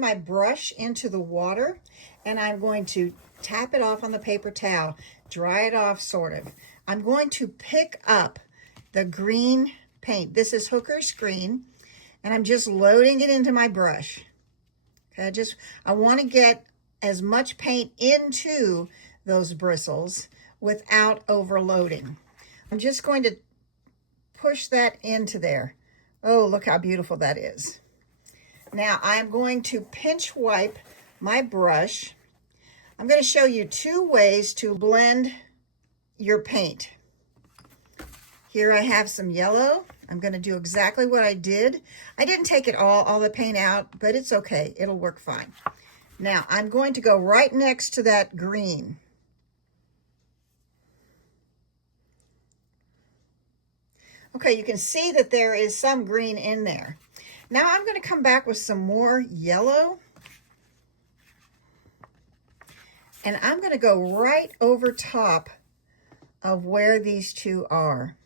putting my brush into the water and I'm going to tap it off on the paper towel, dry it off sort of. I'm going to pick up the green paint. This is Hooker's Green, and I'm just loading it into my brush. Okay, I want to get as much paint into those bristles without overloading. I'm just going to push that into there. Oh, look how beautiful that is. Now I'm going to pinch wipe my brush. I'm going to show you two ways to blend your paint. Here I have some yellow. I'm going to do exactly what I did. I didn't take it all the paint out, but it's okay. It'll work fine. Now I'm going to go right next to that green. Okay, you can see that there is some green in there. Now I'm going to come back with some more yellow. And I'm going to go right over top of where these two are.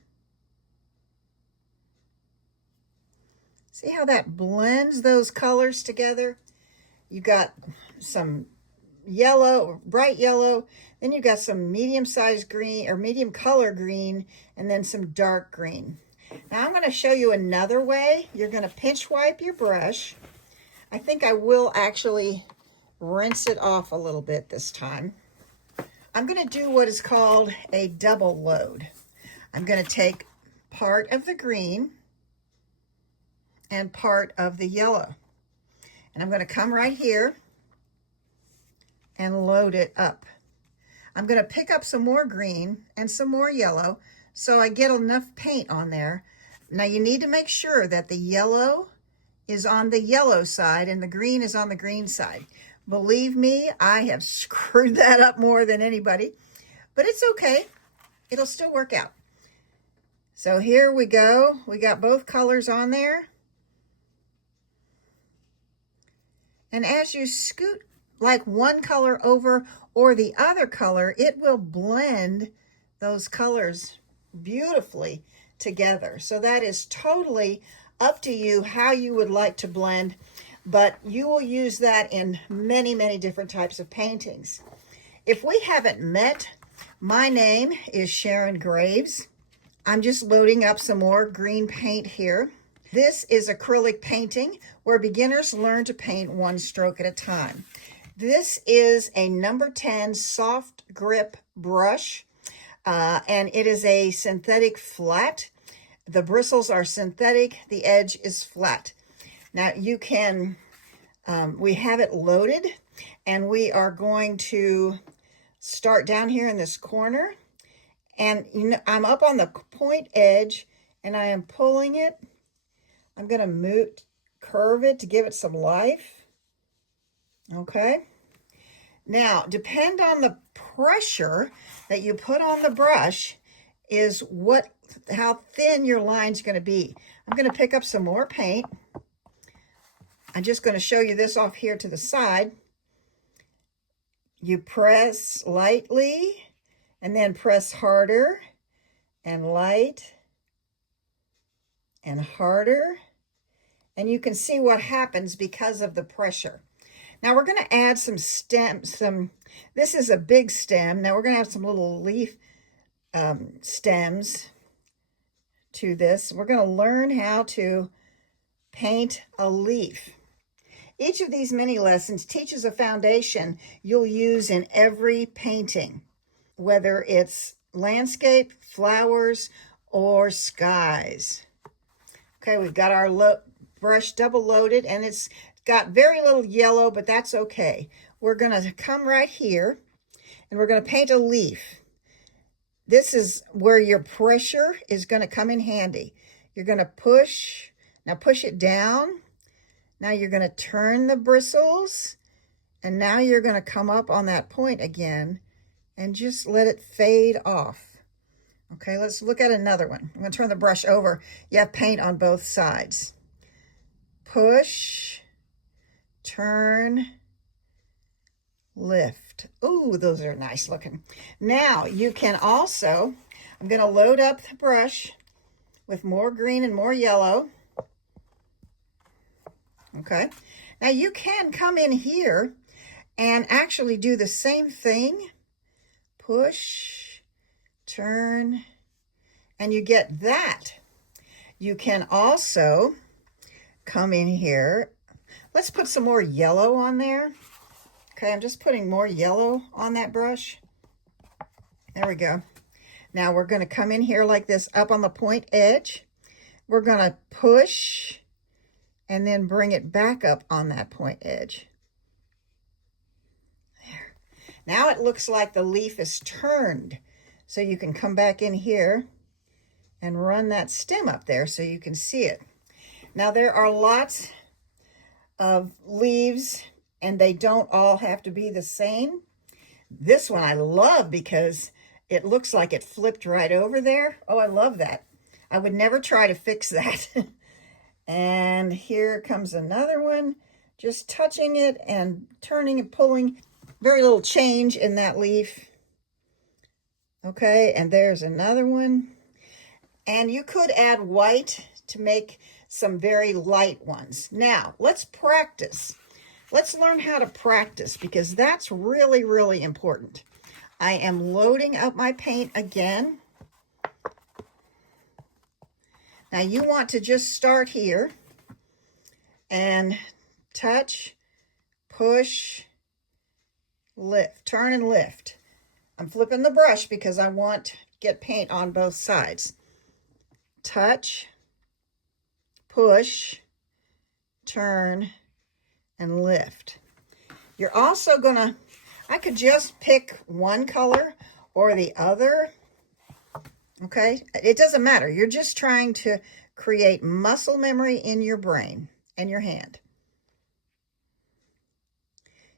See how that blends those colors together? You got some yellow, bright yellow, then you got some medium-sized green or medium color green, and then some dark green. Now I'm going to show you another way. You're going to pinch wipe your brush. I think I will actually rinse it off a little bit this time. I'm going to do what is called a double load. I'm going to take part of the green and part of the yellow. And I'm going to come right here and load it up. I'm going to pick up some more green and some more yellow so I get enough paint on there. Now you need to make sure that the yellow is on the yellow side and the green is on the green side. Believe me, I have screwed that up more than anybody, but it's okay. It'll still work out. So here we go. We got both colors on there. And as you scoot like one color over or the other color, it will blend those colors beautifully together. So that is totally up to you how you would like to blend, but you will use that in many, many different types of paintings. If we haven't met, my name is Sharon Graves. I'm just loading up some more green paint here. This is acrylic painting where beginners learn to paint one stroke at a time. This is a number 10 soft grip brush, and it is a synthetic flat. The bristles are synthetic, the edge is flat. Now you can, we have it loaded, and we are going to start down here in this corner. And you know, I'm up on the point edge, and I am pulling it. I'm going to curve it to give it some life. Okay. Now, depend on the pressure that you put on the brush is how thin your line's going to be. I'm going to pick up some more paint. I'm just going to show you this off here to the side. You press lightly and then press harder and light and harder. And you can see what happens because of the pressure. Now we're going to add some stems. This is a big stem. Now we're going to have some little leaf stems to this. We're going to learn how to paint a leaf. Each of these mini lessons teaches a foundation you'll use in every painting, whether it's landscape, flowers, or skies. Okay, we've got our brush double loaded, and it's got very little yellow, but that's okay. We're going to come right here, and we're going to paint a leaf. This is where your pressure is going to come in handy. You're going to push. Now push it down. Now you're going to turn the bristles, and now you're going to come up on that point again and just let it fade off. Okay, let's look at another one. I'm going to turn the brush over. You have paint on both sides. Push, turn, lift. Ooh, those are nice looking. Now you can also, I'm going to load up the brush with more green and more yellow. Okay, Now you can come in here and actually do the same thing. Push, turn, and you get that. You can also come in here. Let's put some more yellow on there. Okay, I'm just putting more yellow on that brush. There we go. Now we're going to come in here like this up on the point edge. We're going to push and then bring it back up on that point edge. There. Now it looks like the leaf is turned. So you can come back in here and run that stem up there so you can see it. Now there are lots of leaves and they don't all have to be the same. This one I love because it looks like it flipped right over there. Oh, I love that. I would never try to fix that. And here comes another one, just touching it and turning and pulling. Very little change in that leaf. Okay, and there's another one. And you could add white to make some very light ones. Now, let's practice. Let's learn how to practice because that's really, really important. I am loading up my paint again. Now you want to just start here and touch, push, lift, turn and lift. I'm flipping the brush because I want to get paint on both sides. Touch, push, turn, and lift. You're also gonna, I could just pick one color or the other. Okay, it doesn't matter. You're just trying to create muscle memory in your brain and your hand.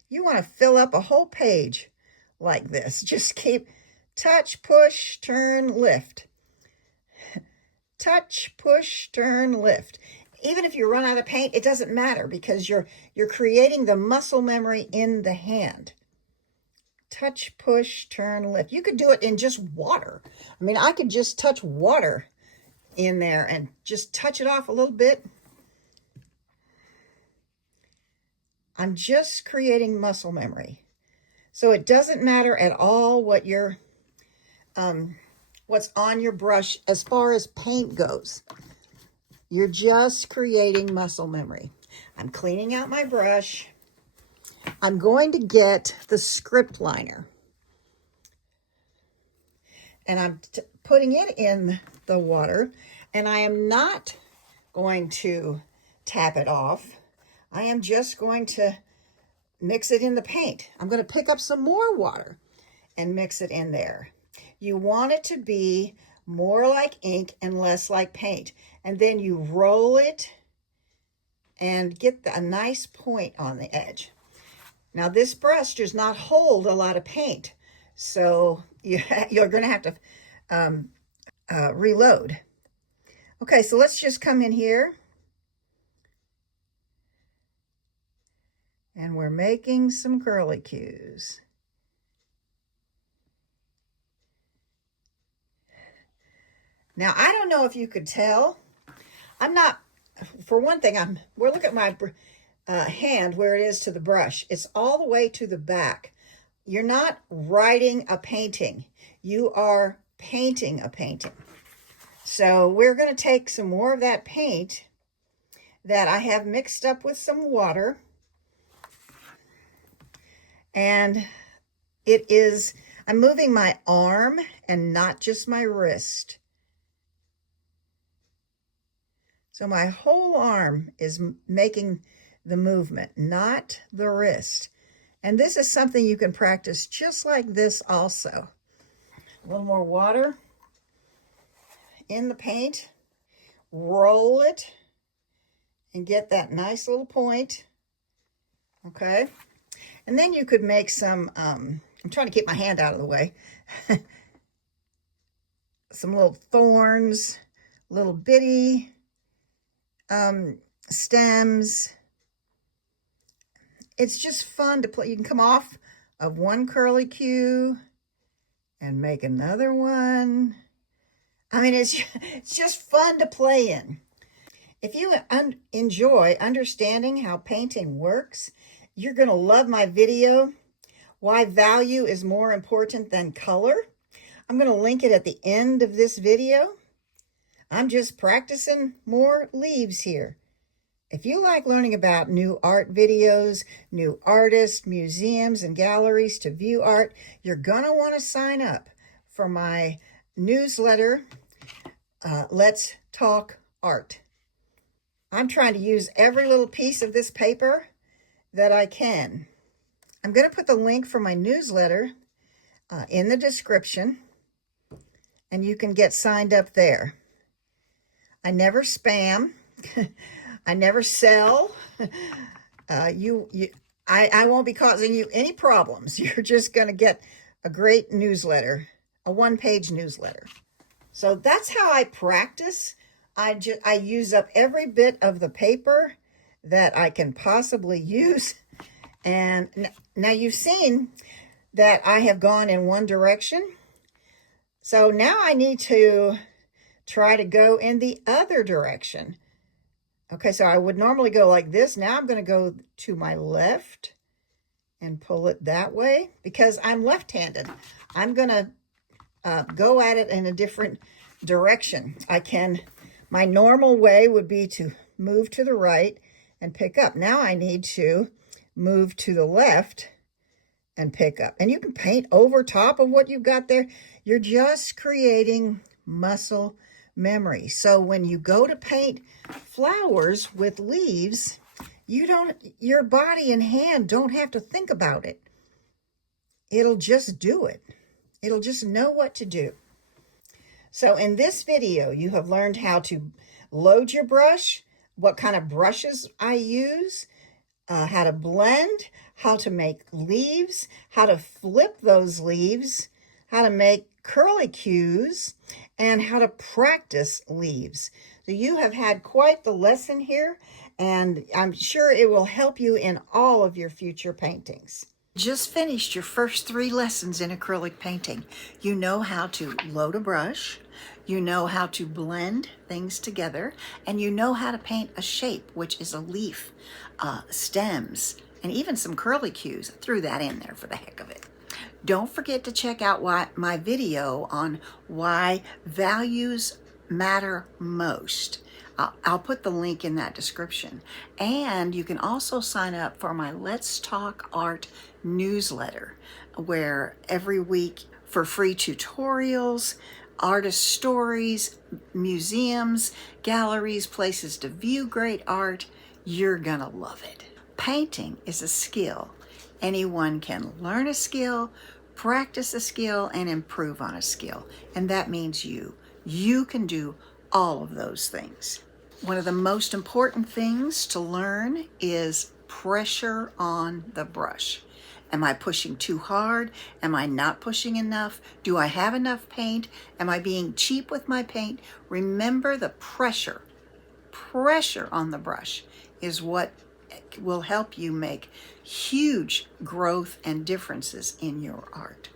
You want to fill up a whole page like this. Just keep touch, push, turn, lift. Touch, push, turn, lift. Even if you run out of paint, it doesn't matter because you're creating the muscle memory in the hand. Touch, push, turn, lift. You could do it in just water. I mean, I could just touch water in there and just touch it off a little bit. I'm just creating muscle memory. So it doesn't matter at all what your what's on your brush as far as paint goes. You're just creating muscle memory. I'm cleaning out my brush. I'm going to get the script liner. And I'm putting it in the water. And I am not going to tap it off. I am just going to mix it in the paint. I'm going to pick up some more water and mix it in there. You want it to be more like ink and less like paint. And then you roll it and get a nice point on the edge. Now this brush does not hold a lot of paint, so you're going to have to reload. Okay, so let's just come in here. And we're making some curlicues. Now, I don't know if you could tell. I'm not, for one thing, we're looking at my hand where it is to the brush. It's all the way to the back. You're not writing a painting. You are painting a painting. So we're going to take some more of that paint that I have mixed up with some water. And I'm moving my arm and not just my wrist. So my whole arm is making the movement, not the wrist. And this is something you can practice just like this also. A little more water in the paint, roll it, and get that nice little point, okay? And then you could make some, I'm trying to keep my hand out of the way, some little thorns, little bitty stems. It's just fun to play. You can come off of one curlicue and make another one. I mean, it's just fun to play in. If you enjoy understanding how painting works, you're going to love my video, Why Value is More Important Than Color. I'm going to link it at the end of this video. I'm just practicing more leaves here. If you like learning about new art videos, new artists, museums, and galleries to view art, you're going to want to sign up for my newsletter, Let's Talk Art. I'm trying to use every little piece of this paper that I can. I'm going to put the link for my newsletter in the description, and you can get signed up there. I never spam. I never sell. I won't be causing you any problems. You're just going to get a great newsletter, a one-page newsletter. So that's how I practice. I use up every bit of the paper that I can possibly use. And now you've seen that I have gone in one direction. So now I need to try to go in the other direction. Okay, so I would normally go like this. Now I'm going to go to my left and pull it that way because I'm left-handed. I'm going to go at it in a different direction. My normal way would be to move to the right and pick up. Now I need to move to the left and pick up. And you can paint over top of what you've got there. You're just creating muscle memory. So when you go to paint flowers with leaves, your body and hand don't have to think about it. It'll just do it. It'll just know what to do. So in this video, you have learned how to load your brush, what kind of brushes I use, how to blend, how to make leaves, how to flip those leaves, how to make curlicues, and how to practice leaves. So you have had quite the lesson here, and I'm sure it will help you in all of your future paintings. Just finished your first 3 lessons in acrylic painting. You know how to load a brush, you know how to blend things together, and you know how to paint a shape, which is a leaf, stems, and even some curlicues. I threw that in there for the heck of it. Don't forget to check out my video on why values matter most. I'll put the link in that description. And you can also sign up for my Let's Talk Art newsletter, where every week for free tutorials, artist stories, museums, galleries, places to view great art, you're gonna love it. Painting is a skill. Anyone can learn a skill, practice a skill, and improve on a skill. And that means you. You can do all of those things. One of the most important things to learn is pressure on the brush. Am I pushing too hard? Am I not pushing enough? Do I have enough paint? Am I being cheap with my paint? Remember the pressure. Pressure on the brush is what will help you make huge growth and differences in your art.